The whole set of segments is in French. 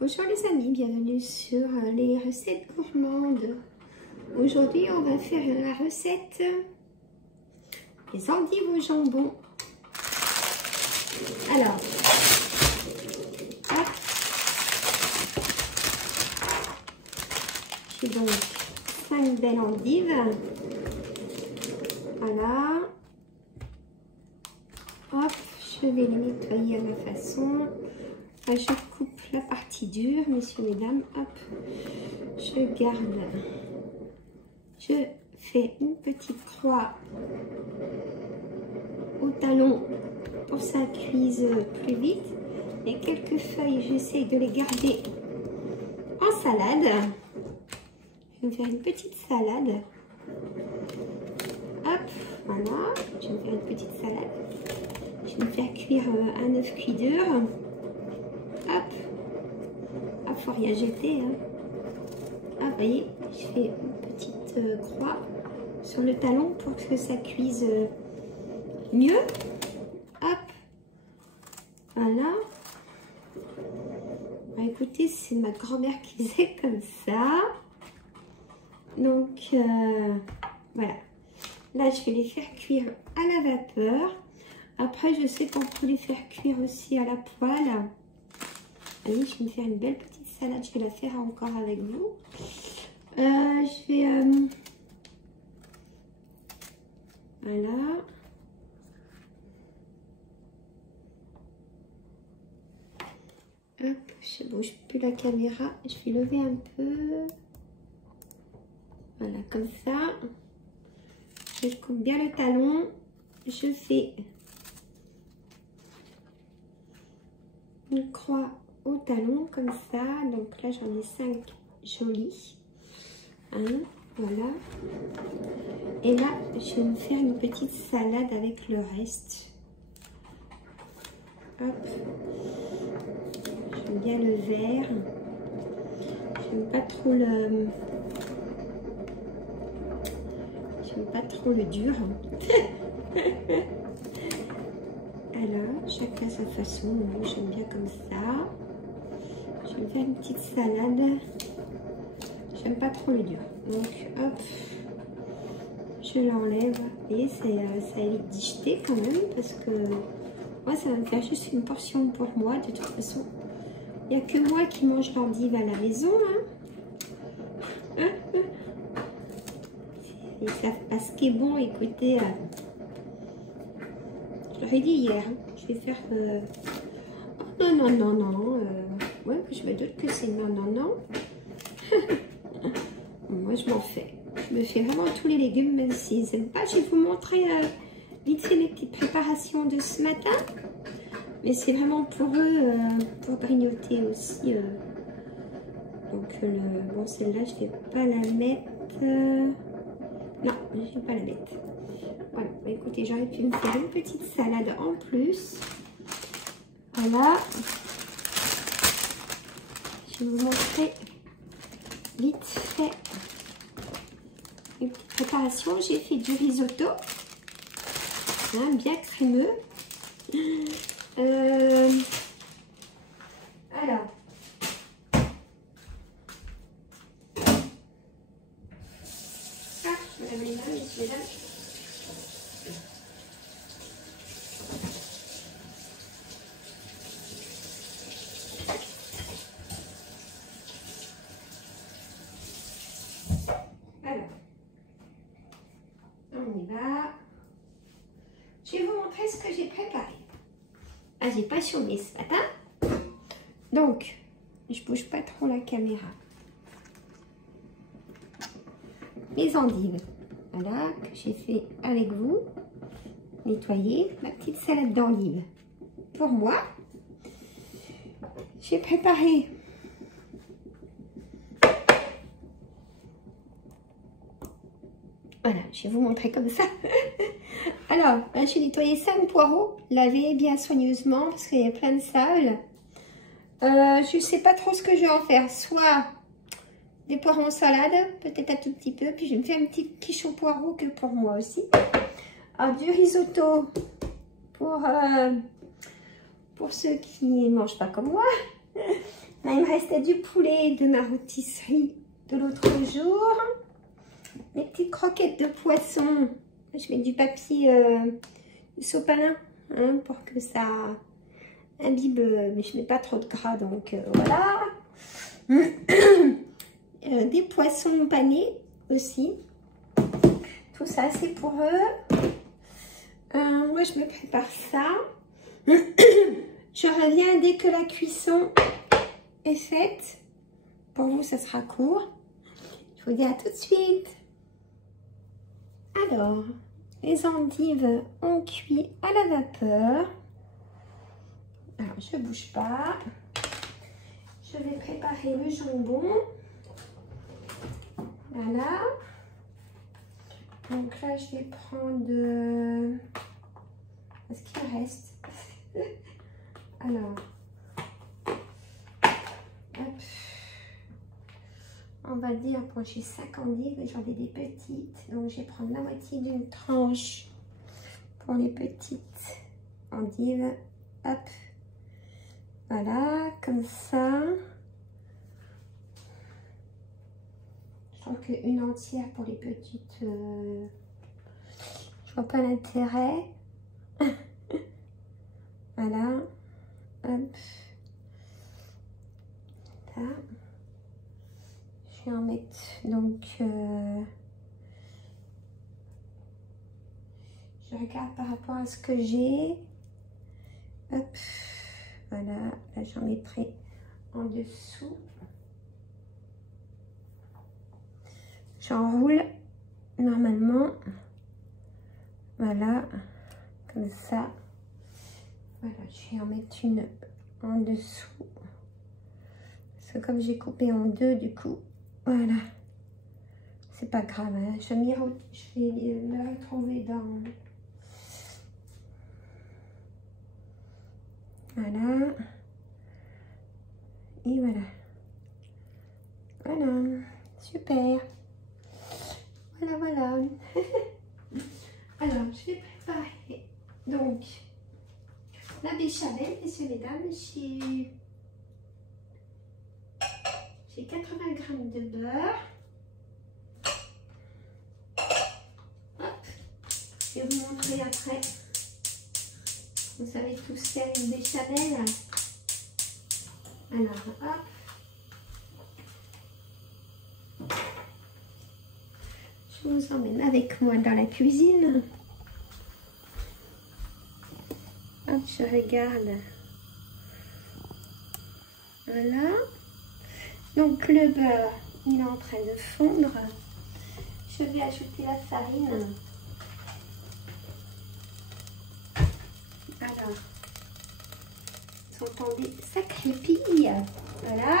Bonjour les amis, bienvenue sur les recettes gourmandes. Aujourd'hui on va faire la recette des endives au jambon. Alors, hop, j'ai donc 5 belles endives. Voilà. Hop, je vais les nettoyer à ma façon. Je coupe la partie dure, messieurs, mesdames. Hop, je garde. Je fais une petite croix au talon pour que ça cuise plus vite. Et quelques feuilles, j'essaie de les garder en salade. Je vais me faire une petite salade. Hop, voilà. Je vais me faire une petite salade. Je vais me faire cuire un œuf cuit dur. Hop, ah, faut rien jeter. Hein. Ah, vous voyez, je fais une petite croix sur le talon pour que ça cuise mieux. Hop, voilà. Bah, écoutez, c'est ma grand-mère qui faisait comme ça. Donc, voilà. Là, je vais les faire cuire à la vapeur. Après, je sais qu'on peut les faire cuire aussi à la poêle. Allez, je vais me faire une belle petite salade. Je vais la faire encore avec vous. Je vais... Voilà. Hop, je ne bouge plus la caméra. Je vais lever un peu. Voilà, comme ça. Je coupe bien le talon. Je fais une croix au talon comme ça. Donc là j'en ai 5 jolis. Hein, voilà. Et là je vais me faire une petite salade avec le reste. Hop. J'aime bien le vert. J'aime pas trop le... J'aime pas trop le dur. Alors, chacun sa façon. Moi, j'aime bien comme ça. Je vais faire une petite salade. J'aime pas trop le dur. Donc, hop, je l'enlève. Et ça évite d'y jeter quand même. Parce que moi, ça va me faire juste une portion pour moi. De toute façon, il n'y a que moi qui mange l'endive à la maison. Hein. Et ça, ce qui est bon, écoutez... Je l'aurais dit hier, hein. Je vais faire... Oh, non. Ouais, je me doute que c'est non. Moi, je m'en fais. Je me fais vraiment tous les légumes, même s'ils n'aiment pas. Je vais vous montrer vite fait mes petites préparations de ce matin. Mais c'est vraiment pour eux, pour grignoter aussi. Donc, bon, celle-là, je ne vais pas la mettre... Non, je ne vais pas la mettre. Voilà, bah, écoutez, j'aurais pu me faire une petite salade en plus. Voilà. Je vais vous montrer vite fait une petite préparation. J'ai fait du risotto. Hein, bien crémeux. Alors. Ah, je me lave les mains, messieurs, mesdames. Je vais vous montrer ce que j'ai préparé. Ah, j'ai pas chauffé ce matin. Donc, je bouge pas trop la caméra. Mes endives, voilà, que j'ai fait avec vous. Nettoyer ma petite salade d'endives pour moi. J'ai préparé voilà, je vais vous montrer comme ça. Alors, j'ai nettoyé 5 poireaux, lavés bien soigneusement parce qu'il y a plein de sable. Je ne sais pas trop ce que je vais en faire. Soit des poireaux en salade, peut-être un tout petit peu. Puis je vais me faire une petite quiche aux poireaux que pour moi aussi. Alors, du risotto pour ceux qui ne mangent pas comme moi. Là, il me restait du poulet de ma rôtisserie de l'autre jour. Les petites croquettes de poisson. Je mets du papier de sopalin hein, pour que ça imbibe, mais je mets pas trop de gras, donc voilà. Des poissons panés aussi. Tout ça, c'est pour eux. Moi, je me prépare ça. Je reviens dès que la cuisson est faite. Pour vous, ça sera court. Je vous dis à tout de suite. Alors, les endives ont cuit à la vapeur. Alors, je ne bouge pas. Je vais préparer le jambon. Voilà. Donc là, je vais prendre... Est-ce qu'il reste? Alors, hop. On va dire, bon, j'ai 5 endives, j'en ai des petites. Donc, je vais prendre la moitié d'une tranche pour les petites endives. Hop. Voilà, comme ça. Je trouve qu'une entière pour les petites, je vois pas l'intérêt. Voilà. Hop. Là. Je vais en mettre donc... je regarde par rapport à ce que j'ai. Hop. Voilà. Là, j'en mettrai en dessous. J'enroule normalement. Voilà. Comme ça. Voilà. Je vais en mettre une en dessous. Parce que comme j'ai coupé en deux, du coup, voilà. C'est pas grave. Hein. Je vais le retrouver dans... Voilà. Et voilà. Voilà. Super. Voilà, voilà. Alors, je vais préparer donc la béchamel, messieurs, mesdames. J'ai 80 g de beurre. Hop. Je vais vous montrer après. Vous savez tous faire une béchamel. Alors, hop. Je vous emmène avec moi dans la cuisine. Hop, je regarde. Voilà. Donc le beurre, il est en train de fondre. Je vais ajouter la farine. Alors, vous entendez, ça crépille. Voilà.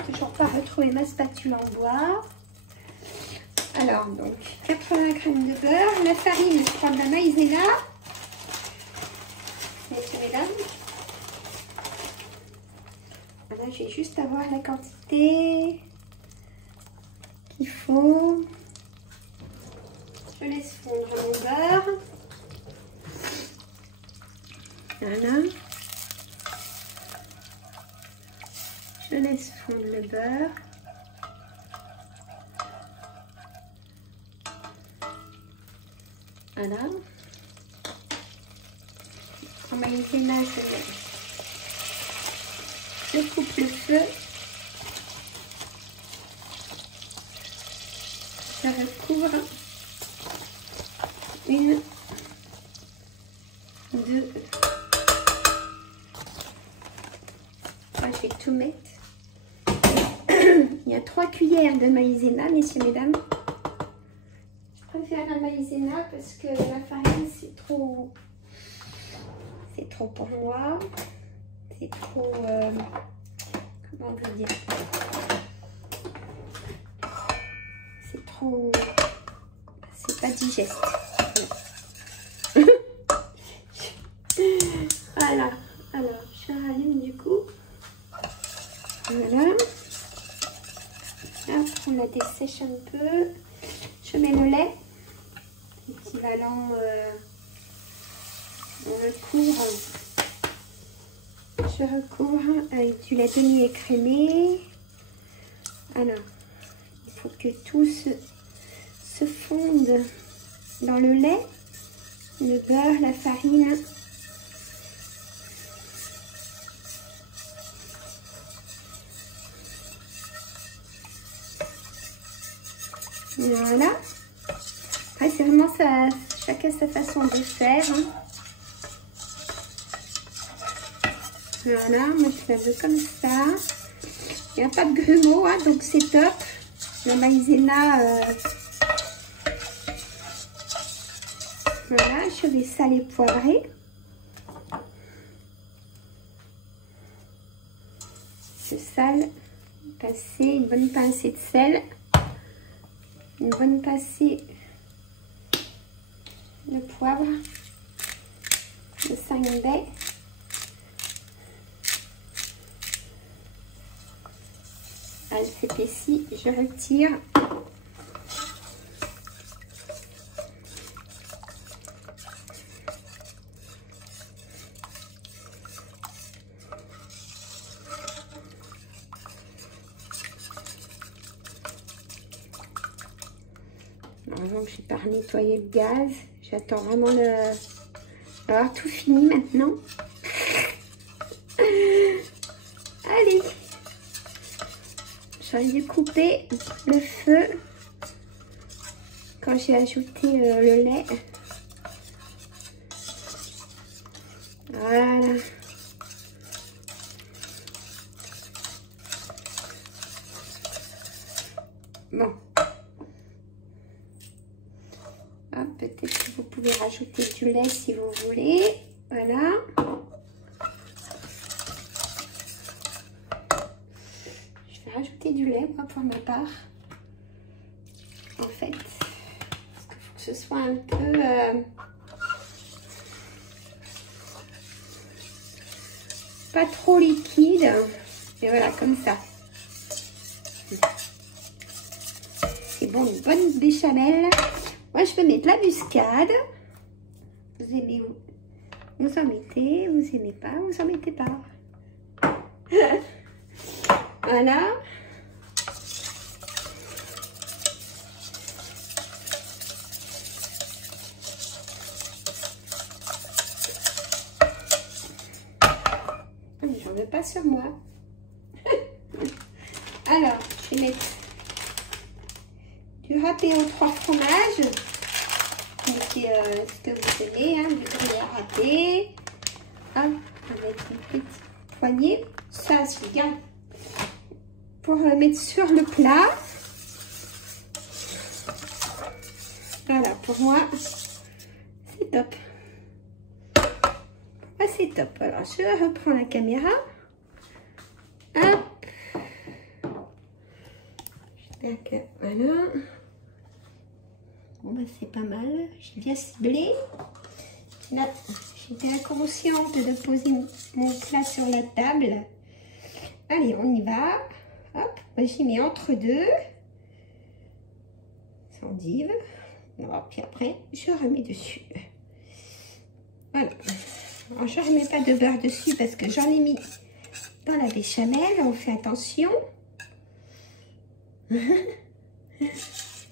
Je n'ai toujours pas retrouvé ma spatule en bois. Alors, donc, 80 g de beurre. La farine, je prends de la maïzena. Messieurs, mesdames. Voilà, je vais juste avoir la quantité qu'il faut. Je laisse fondre mon beurre. Voilà. Je laisse fondre le beurre. Voilà. En maïzena, je coupe le feu. Je recouvre. 1, 2. Je vais tout mettre. Il y a 3 cuillères de maïzena, messieurs, mesdames. Je préfère la maïzena parce que la farine, c'est trop pour moi. C'est trop... comment on peut dire? C'est trop... C'est pas digeste. Voilà. Alors, je rallume du coup. Voilà. Là, on la dessèche un peu. Je mets le lait. Équivalent... on le couvre. Je je recouvre avec du lait demi-écrémé. Alors, il faut que tout se fonde dans le lait, le beurre, la farine. Voilà. Après, c'est vraiment ça, chacun sa façon de faire. Hein. Voilà, moi je la veux comme ça. Il n'y a pas de grumeaux, hein, donc c'est top. La maïzena, voilà, je vais saler poivrer. Je sale, passer une bonne pincée de sel, une bonne pincée de poivre, de 5 baies. Elle s'épaissit, je retire. Heureusement que j'ai pas nettoyé le gaz. J'attends vraiment avoir tout fini maintenant. Allez. J'aurais dû couper le feu quand j'ai ajouté le lait. Voilà. Bon. Peut-être que vous pouvez rajouter du lait si vous voulez. Voilà. Je vais rajouter du lait, moi, pour ma part. En fait, parce qu'il faut que ce soit un peu... pas trop liquide. Et voilà, comme ça. C'est bon, une bonne béchamel. Moi, je peux mettre la muscade. Vous aimez, vous en mettez. Vous aimez pas, vous en mettez pas. Voilà. J'en veux pas sur moi. Alors, je vais mettre du râpé aux 3 fromages. Mettez ce que vous aimez, hein, du gruyère râpé. Hop, on va mettre une petite poignée. Ça, je garde pour mettre sur le plat. Voilà, pour moi, c'est top. Pour moi, c'est top. Alors, je reprends la caméra. Hop. J'espère que, voilà. Bon, bah, c'est pas mal. J'ai bien ciblé. Là, j'étais inconsciente de poser mon plat sur la table. Allez, on y va. Hop, j'y mets entre deux. Endive. Puis après, je remets dessus. Voilà. Alors, je ne remets pas de beurre dessus parce que j'en ai mis dans la béchamel. On fait attention.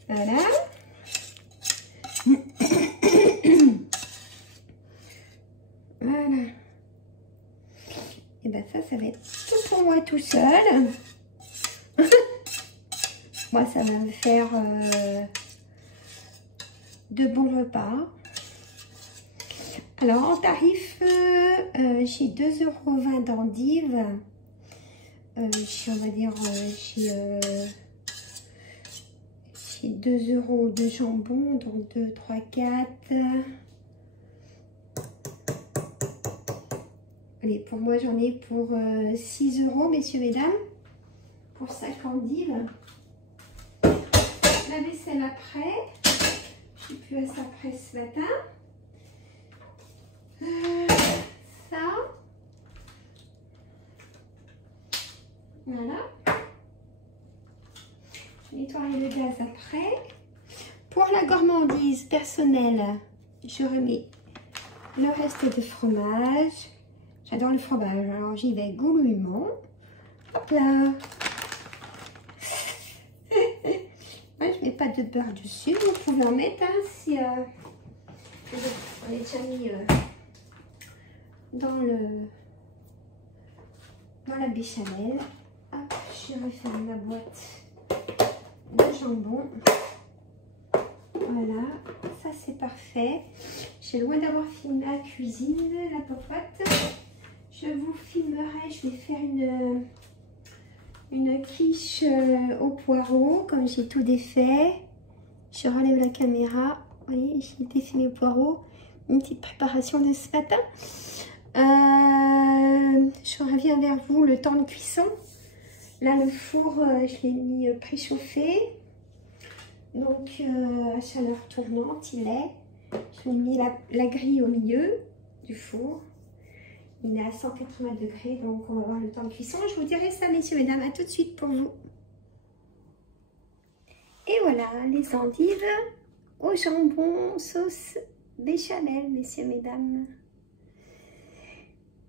Voilà. Voilà. Et bien ça va être tout pour moi tout seul. Moi, ça va me faire de bons repas. Alors, en tarif, j'ai 2,20 € d'endives. On va dire, j'ai 2 € de jambon, donc 2, 3, 4. Allez, pour moi, j'en ai pour 6 €, messieurs, mesdames, pour 5 endives. La vaisselle après. Je suis plus à ça après ce matin. Ça. Voilà. Je nettoie le gaz après. Pour la gourmandise personnelle, je remets le reste de fromage. J'adore le fromage. Alors j'y vais goulûment. Hop là. Moi, je mets pas de beurre dessus. Vous pouvez en mettre hein, si on est déjà mis dans la béchamel. Hop, je referme la boîte de jambon. Voilà, ça c'est parfait. J'ai loin d'avoir filmé la cuisine, la popote. Je vous filmerai, je vais faire une quiche au poireau, comme j'ai tout défait. Je relève la caméra. Vous voyez, j'ai défait mes poireaux. Une petite préparation de ce matin. Je reviens vers vous le temps de cuisson. Là, le four, je l'ai mis préchauffé. Donc, à chaleur tournante, il est. Je lui ai mis la grille au milieu du four. Il est à 180 degrés, donc on va voir le temps de cuisson. Je vous dirai ça, messieurs, mesdames. À tout de suite pour vous. Et voilà, les endives au jambon, sauce béchamel, messieurs, mesdames.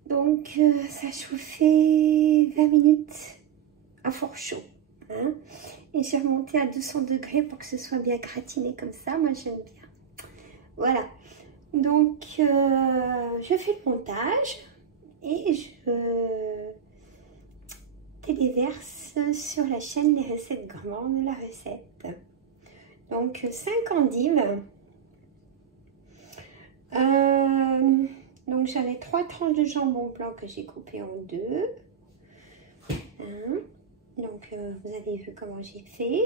Donc, ça a chauffé 20 minutes à four chaud. Hein, et j'ai remonté à 200 degrés pour que ce soit bien gratiné comme ça. Moi, j'aime bien. Voilà. Donc, je fais le montage et je téléverse sur la chaîne Les Recettes Gourmandes, la recette. Donc, 5 endives. Donc, j'avais 3 tranches de jambon blanc que j'ai coupé en deux. Hein. Donc, vous avez vu comment j'ai fait.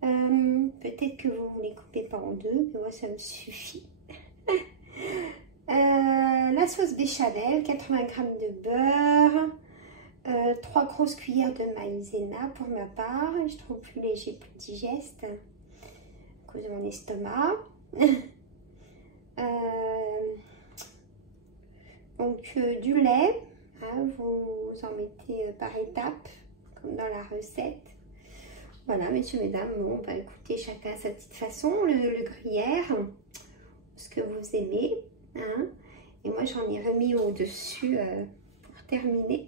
Peut-être que vous voulez couper pas en deux, mais moi, ça me suffit. La sauce béchamel, 80 g de beurre, 3 grosses cuillères de maïzena pour ma part. Je trouve plus léger, plus digeste à cause de mon estomac. Donc, du lait, hein, vous en mettez par étapes, comme dans la recette. Voilà, messieurs, mesdames, bon, bah écoutez, chacun à sa petite façon, le gruyère, ce que vous aimez, hein. Et moi, j'en ai remis au-dessus pour terminer.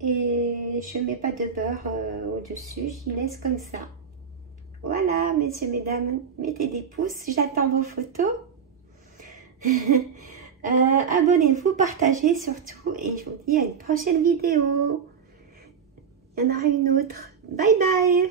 Et je ne mets pas de beurre au-dessus, j'y laisse comme ça. Voilà, messieurs, mesdames, mettez des pouces, j'attends vos photos. Abonnez-vous, partagez surtout, et je vous dis à une prochaine vidéo. Il y en aura une autre. Bye bye!